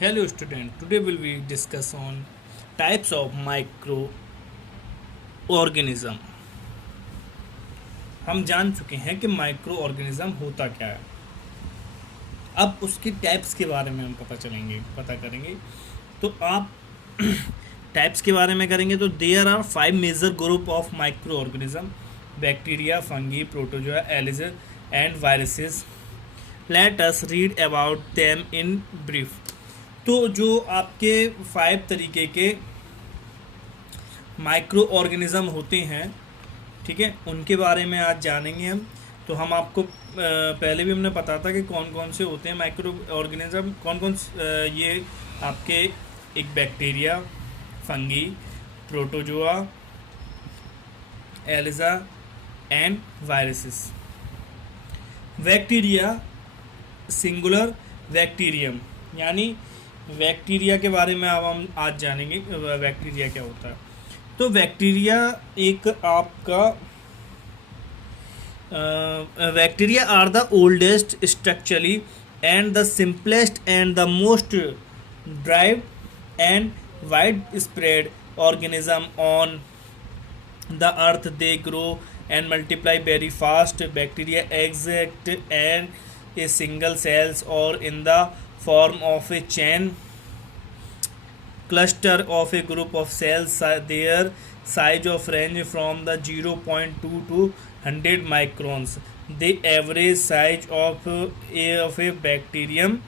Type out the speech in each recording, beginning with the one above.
Hello student, today will we discuss on types of microorganism। हम जान चुके हैं कि माइक्रो ऑर्गेनिज्म होता क्या है। अब उसके टाइप्स के बारे में हम पता करेंगे। तो आप टाइप्स के बारे में करेंगे तो there are 5 major group of micro organism: bacteria, fungi, protozoa, algae and viruses. Let us read about them in brief. तो जो आपके 5 तरीके के माइक्रो ऑर्गेनिज्म होते हैं, ठीक है, उनके बारे में आज जानेंगे हम। तो हम आपको पहले भी हमने पता था कि कौन कौन से होते हैं माइक्रो ऑर्गेनिज्म, कौन कौन ये आपके एक bacteria, fungi, protozoa, algae and viruses. Bacteria singular bacterium, यानी बैक्टीरिया के बारे में अब हम आज जानेंगे बैक्टीरिया क्या होता है। तो बैक्टीरिया एक आपका bacteria are the oldest structurally and the simplest and the most drive and wide spread organism on the earth. They grow and multiply very fast. Bacteria exist and a single cells or in the form of a chain cluster of a group of cells. Their size of range from the 0.2 to 100 microns. The average size of a bacterium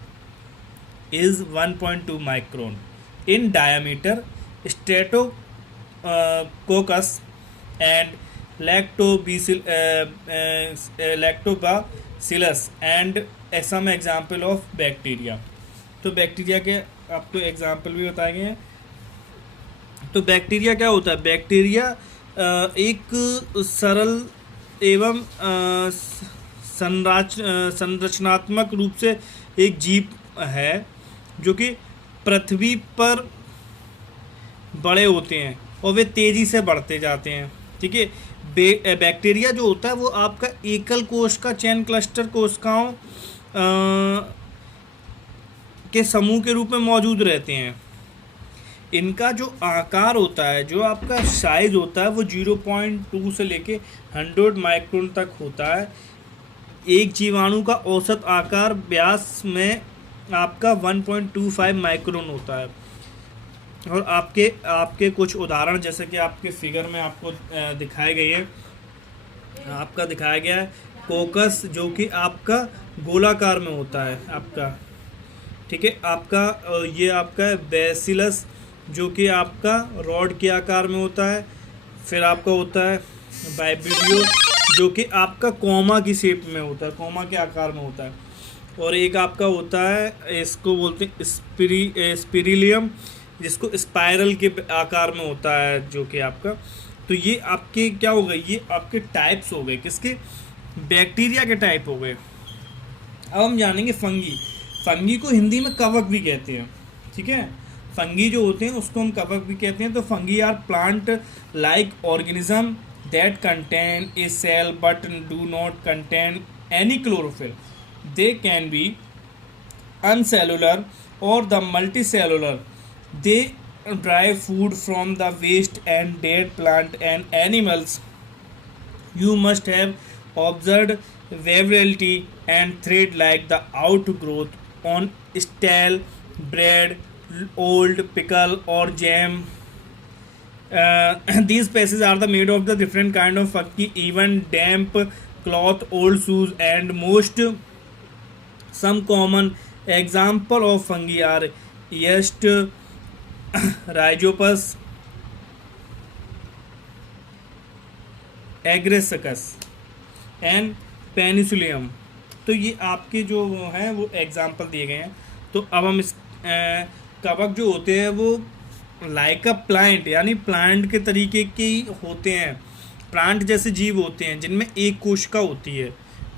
is 1.2 micron in diameter. Streptococcus and lactobacillus and some example of bacteria। तो bacteria के आपको example भी बताए गए हैं। तो bacteria क्या होता है? बैक्टीरिया एक सरल एवं संरचनात्मक रूप से एक जीव है जो कि पृथ्वी पर बड़े होते हैं और वे तेज़ी से बढ़ते जाते हैं, ठीक है। बैक्टीरिया जो होता है वो आपका एकल कोश का चैन क्लस्टर कोशिकाओं के समूह के रूप में मौजूद रहते हैं। इनका जो आकार होता है, जो आपका साइज होता है, वो 0.2 से लेके 100 माइक्रोन तक होता है। एक जीवाणु का औसत आकार व्यास में आपका 1.25 माइक्रोन होता है। और आपके कुछ उदाहरण जैसे कि आपके फिगर में आपको दिखाए गए हैं, आपका दिखाया गया है कोकस जो कि आपका गोलाकार में होता है आपका, ठीक है। आपका ये आपका बेसिलस जो कि आपका रॉड के आकार में होता है। फिर आपका होता है बाइबिडियो जो कि आपका कोमा की शेप में होता है, कोमा के आकार में होता है। और एक आपका होता है, इसको बोलते हैं स्पिरिलियम, जिसको स्पाइरल के आकार में होता है जो कि आपका। तो ये आपके क्या हो गए? ये आपके टाइप्स हो गए, किसके? बैक्टीरिया के टाइप हो गए। अब हम जानेंगे फंगी। फंगी को हिंदी में कवक भी कहते हैं, ठीक है। फंगी जो होते हैं उसको हम कवक भी कहते हैं। तो fungi are plant like organism that contain a cell but do not contain any chlorophyll. They can be unicellular और the multicellular. They derive food from the waste and dead plant and animals. You must have observed variability and thread like the outgrowth on stale bread, old pickle or jam. These pieces are the made of the different kind of fungi, even damp cloth, old shoes, and most some common example of fungi are yeast, rhizopus, agaricus and penicillium. तो ये आपके जो हैं वो example दिए गए हैं। तो अब हम इस कवक जो होते हैं वो लाइक अ प्लांट, यानी प्लांट के तरीके के ही होते हैं। प्लांट जैसे जीव होते हैं जिनमें एक कोशिका होती है,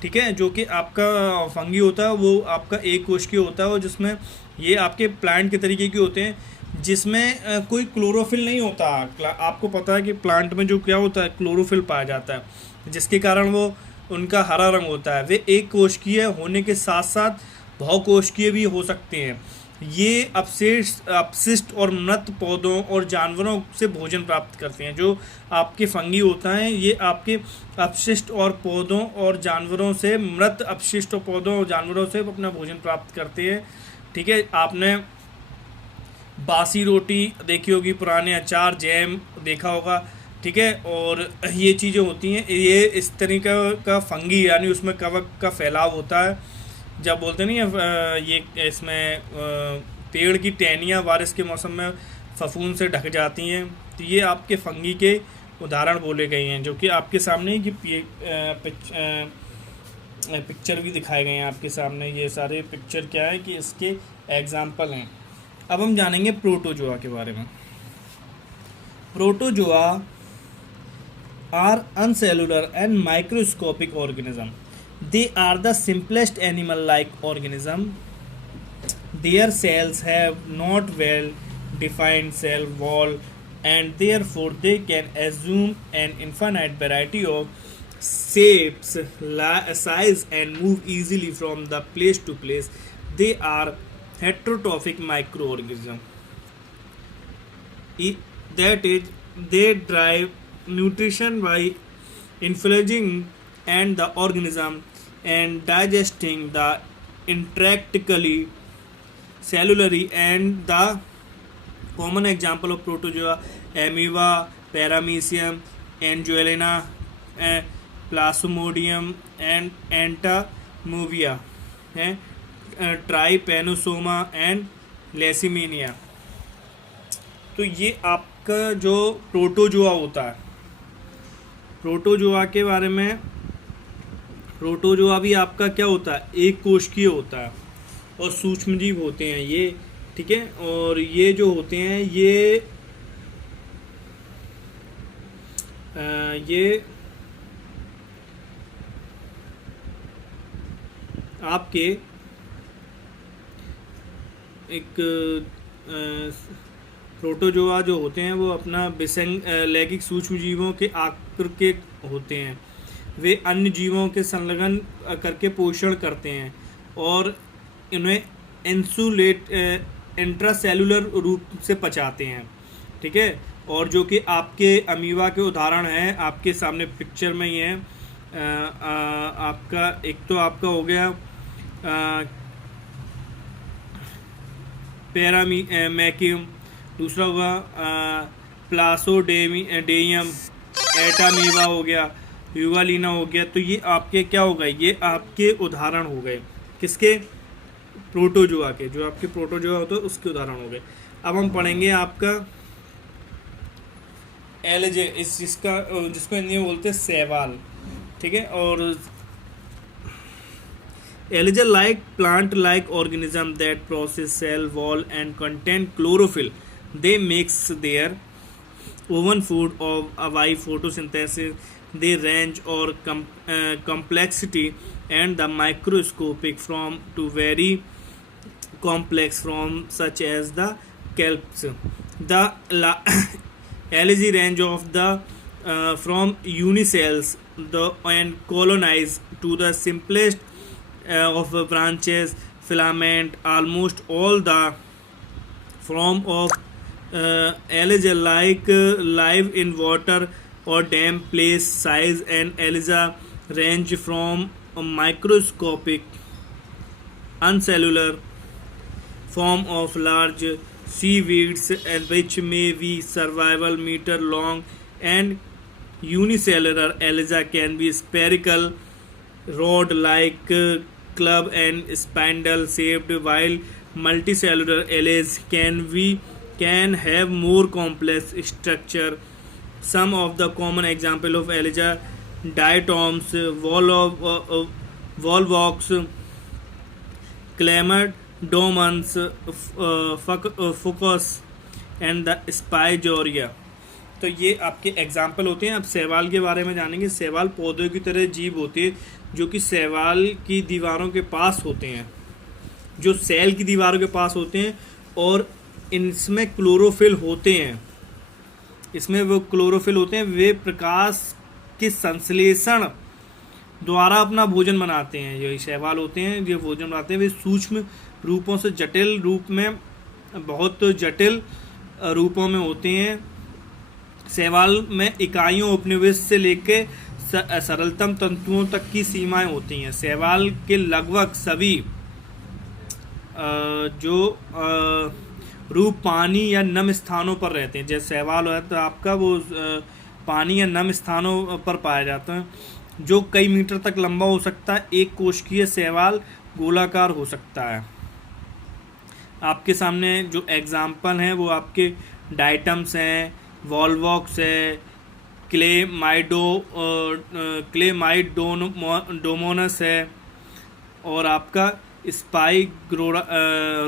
ठीक है। जो कि आपका फंगी होता है वो आपका एक कोशिकीय होता है, और जिसमें ये आपके प्लांट के तरीके के होते हैं जिसमें कोई क्लोरोफिल नहीं होता। आपको पता है कि प्लांट में जो क्या होता है, क्लोरोफिल पाया जाता है, जिसके कारण वो उनका हरा रंग होता है। वे एक कोशिकीय होने के साथ साथ बहुकोशिकीय भी हो सकते हैं। ये अपशिष्ट और मृत पौधों और जानवरों से भोजन प्राप्त करते हैं। जो आपके फंगी होता है ये आपके अपशिष्ट और पौधों और जानवरों से, मृत अपशिष्ट और पौधों और जानवरों से अपना भोजन प्राप्त करते हैं। ठीक है, आपने बासी रोटी देखी होगी, पुराने अचार, जैम देखा होगा। ठीक है, और ये चीज़ें होती हैं, ये इस तरीके का फंगी यानी उसमें कवक का फैलाव होता है। जब बोलते नहीं है ये इसमें पेड़ की टहनियाँ बारिश के मौसम में फफूंद से ढक जाती हैं, तो ये आपके फंगी के उदाहरण बोले गए हैं, जो कि आपके सामने कि पिक्चर भी दिखाए गए हैं आपके सामने। ये सारे पिक्चर क्या है कि इसके एग्जाम्पल हैं। अब हम जानेंगे प्रोटोजोआ के बारे में। Protozoa are unicellular and microscopic organism. They are the simplest animal-like organism. Their cells have not well-defined cell wall, and therefore they can assume an infinite variety of shapes, size, and move easily from the place to place. They are heterotrophic microorganisms. That is, they derive nutrition by influencing and the organism and digesting the intractacally cellulary. And the common example of protozoa: amoeba, paramecium, anguilla, plasmodium, and entamovia, trypanosoma and लेसिमीनिया। तो ये आपका जो protozoa होता है, protozoa के बारे में, protozoa भी आपका क्या होता है, एक कोशिकीय होता है और सूक्ष्मजीव होते हैं ये। ठीक है, और ये जो होते हैं ये आपके एक प्रोटोजोआ जो होते हैं वो अपना लैंगिक सूक्ष्मजीवों के आकर के होते हैं। वे अन्य जीवों के संलग्न करके पोषण करते हैं और इन्हें इंट्रासेलुलर रूप से पचाते हैं। ठीक है, और जो कि आपके अमीबा के उदाहरण हैं, आपके सामने पिक्चर में ही है। आपका एक तो आपका हो गया पैरामैक्यूम, दूसरा होगा प्लासोडेयम, एटामीबा हो गया, यूगालीना हो गया। तो ये आपके क्या हो गए, ये आपके उदाहरण हो गए किसके, प्रोटोजोआ के। जो आपके प्रोटोजोआ होते हैं उसके उदाहरण हो गए। अब हम पढ़ेंगे आपका एलजे, जिसको हिंदी में बोलते हैं शैवाल। ठीक है, और algae like plant like organism that process cell wall and contain chlorophyll. They makes their own food of by photosynthesis. They range or complexity and the microscopic from to very complex from such as the kelps. The algae range of the from unicells and colonize to the simplest of branches, filament. Almost all the form of algae like live in water or damp place. Size and algae range from a microscopic uncellular form of large seaweeds which may be several meter long, and unicellular algae can be spherical, rod like club and spindle shaped, while multicellular algae can have more complex structure. Some of the common example of algae: diatoms, volvox, chlamydomonas, fucus and the spirogyra। तो ये आपके example होते हैं। अब शैवाल के बारे में जानेंगे। शैवाल पौधों की तरह जीव होते हैं जो कि शैवाल की दीवारों के पास होते हैं, जो सेल की दीवारों के पास होते हैं, और इनमें क्लोरोफिल होते हैं। इसमें वो क्लोरोफिल होते हैं, वे प्रकाश के संश्लेषण द्वारा अपना भोजन बनाते हैं। ये शैवाल होते हैं, ये भोजन बनाते हैं। वे सूक्ष्म रूपों से जटिल रूप में, बहुत जटिल रूपों में होते हैं। शैवाल में इकाइयों उपनिवेश से लेकर सरलतम तंतुओं तक की सीमाएं होती हैं। शैवाल के लगभग सभी जो रूप पानी या नम स्थानों पर रहते हैं। जैसे शैवाल है तो आपका वो पानी या नम स्थानों पर पाया जाता है, जो कई मीटर तक लंबा हो सकता है। एक कोशिकीय शैवाल गोलाकार हो सकता है। आपके सामने जो एग्जाम्पल हैं वो आपके डाइटम्स हैं, वॉल्वॉक्स है, क्लेमाइडोमोनस है, और आपका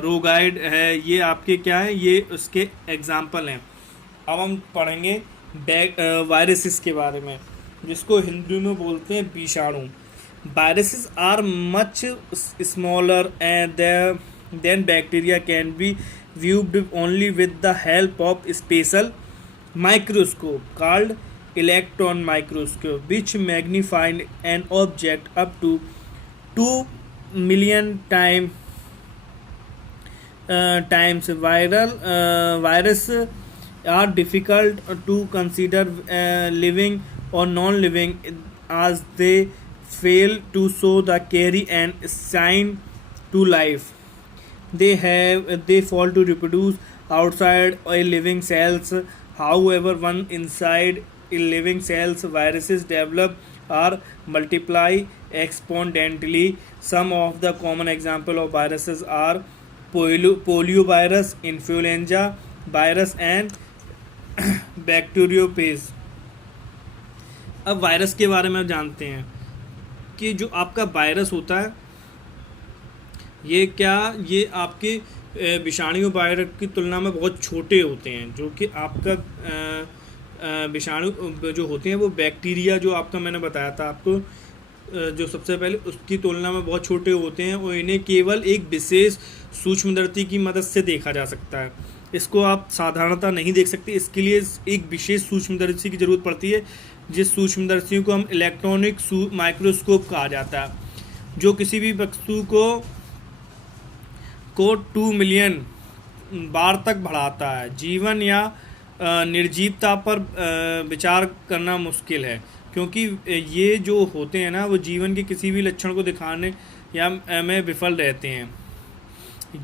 रोगाइड है। ये आपके क्या है, ये उसके एग्जाम्पल हैं। अब हम पढ़ेंगे वायरसेस के बारे में, जिसको हिंदी में बोलते हैं विषाणु। Viruses are much smaller than bacteria, can be viewed only with the help of special microscope called electron microscope, which magnifies an object up to 2 million times. Virus are difficult to consider living or non-living, as they fail to show the carry and sign to life. They fall to reproduce outside a living cells. However, when inside a living cells, viruses develop or multiply exponentially. Some of the common example of viruses are poliovirus, influenza virus, and bacteriophage. अब virus के बारे में जानते हैं कि जो आपका virus होता है ये आपके विषाणु वायरस की तुलना में बहुत छोटे होते हैं। जो कि आपका विषाणु जो होते हैं वो बैक्टीरिया, जो आपका मैंने बताया था आपको जो सबसे पहले, उसकी तुलना में बहुत छोटे होते हैं और इन्हें केवल एक विशेष सूक्ष्मदर्शी की मदद से देखा जा सकता है। इसको आप साधारणतः नहीं देख सकते, इसके लिए एक विशेष सूक्ष्मदर्शी की ज़रूरत पड़ती है, जिस सूक्ष्मदर्शी को हम इलेक्ट्रॉनिक माइक्रोस्कोप कहा जाता है, जो किसी भी वस्तु को 2 मिलियन बार तक बढ़ाता है। जीवन या निर्जीवता पर विचार करना मुश्किल है, क्योंकि ये जो होते हैं ना वो जीवन के किसी भी लक्षण को दिखाने या में विफल रहते हैं।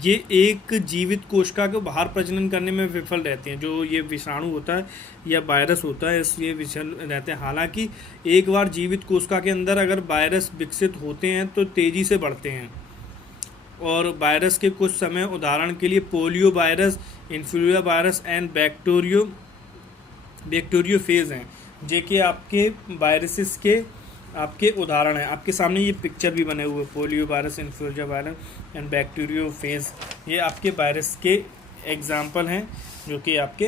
ये एक जीवित कोशिका को बाहर प्रजनन करने में विफल रहते हैं। जो ये विषाणु होता है या वायरस होता है, ये विफल रहते हैं। हालांकि एक बार जीवित कोशिका के अंदर अगर वायरस विकसित होते हैं तो तेज़ी से बढ़ते हैं। और वायरस के कुछ समय, उदाहरण के लिए polio virus, influenza virus and bacteriophage हैं, जो कि आपके वायरसेस के आपके उदाहरण हैं। आपके सामने ये पिक्चर भी बने हुए, polio virus, influenza virus and bacteriophage, ये आपके वायरस के एग्जाम्पल हैं जो कि आपके